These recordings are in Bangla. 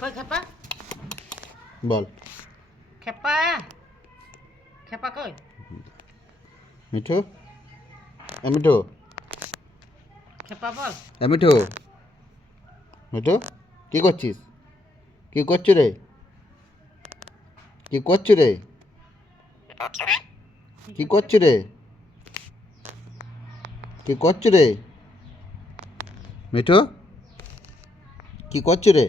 কই খেপা বল খেপা খেপা কই মিঠু মিঠু খেপা বল মিঠু মিঠু কি করছিস কি করছো রে কি করছো রে কি করছো রে কি করছো রে মিঠু কি করছো রে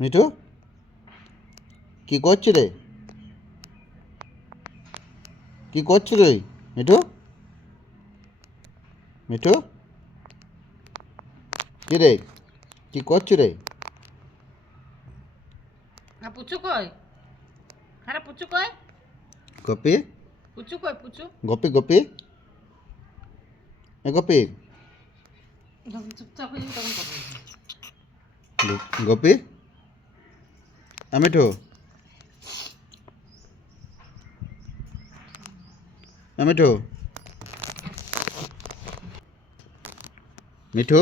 মিঠু কি করছো রে কি করছো রে মিঠু মিঠু কি রে কি করছো রে না পুচু কই আরে পুচু কই গোপী পুচু কই পুচু গোপী গোপী গোপী যখন চুপচাপ হয়ে যাবি তখন কথা বলবি গোপী মিঠু মিঠু মিঠু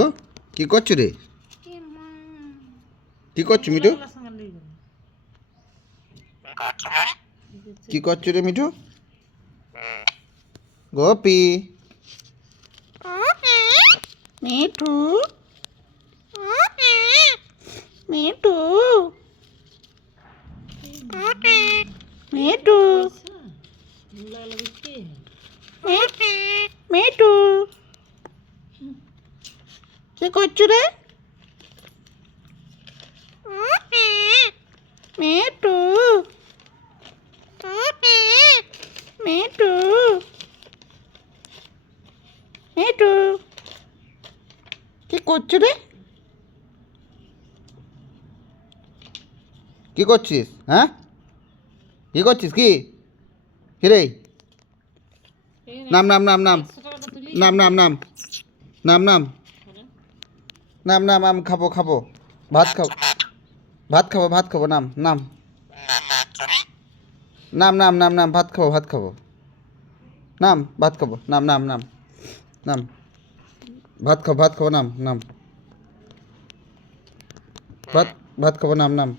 কি করছো রে কি করছো মিঠু কি করছো রে মিঠু গোপী মিঠু মিঠু মিঠু মিঠু কি করছো রে মিঠু মিঠু মিঠু কি করছো রে কি করছিস হ্যাঁ কি করছিস কি রে নাম নাম নাম নাম নাম নাম নাম নাম নাম নাম নাম আম খাবো খাবো ভাত খাবো ভাত খাবো নাম নাম নাম নাম নাম নাম ভাত খাবো নাম ভাত খাবো নাম নাম নাম নাম ভাত খাবো নাম নাম ভাত খাবো নাম নাম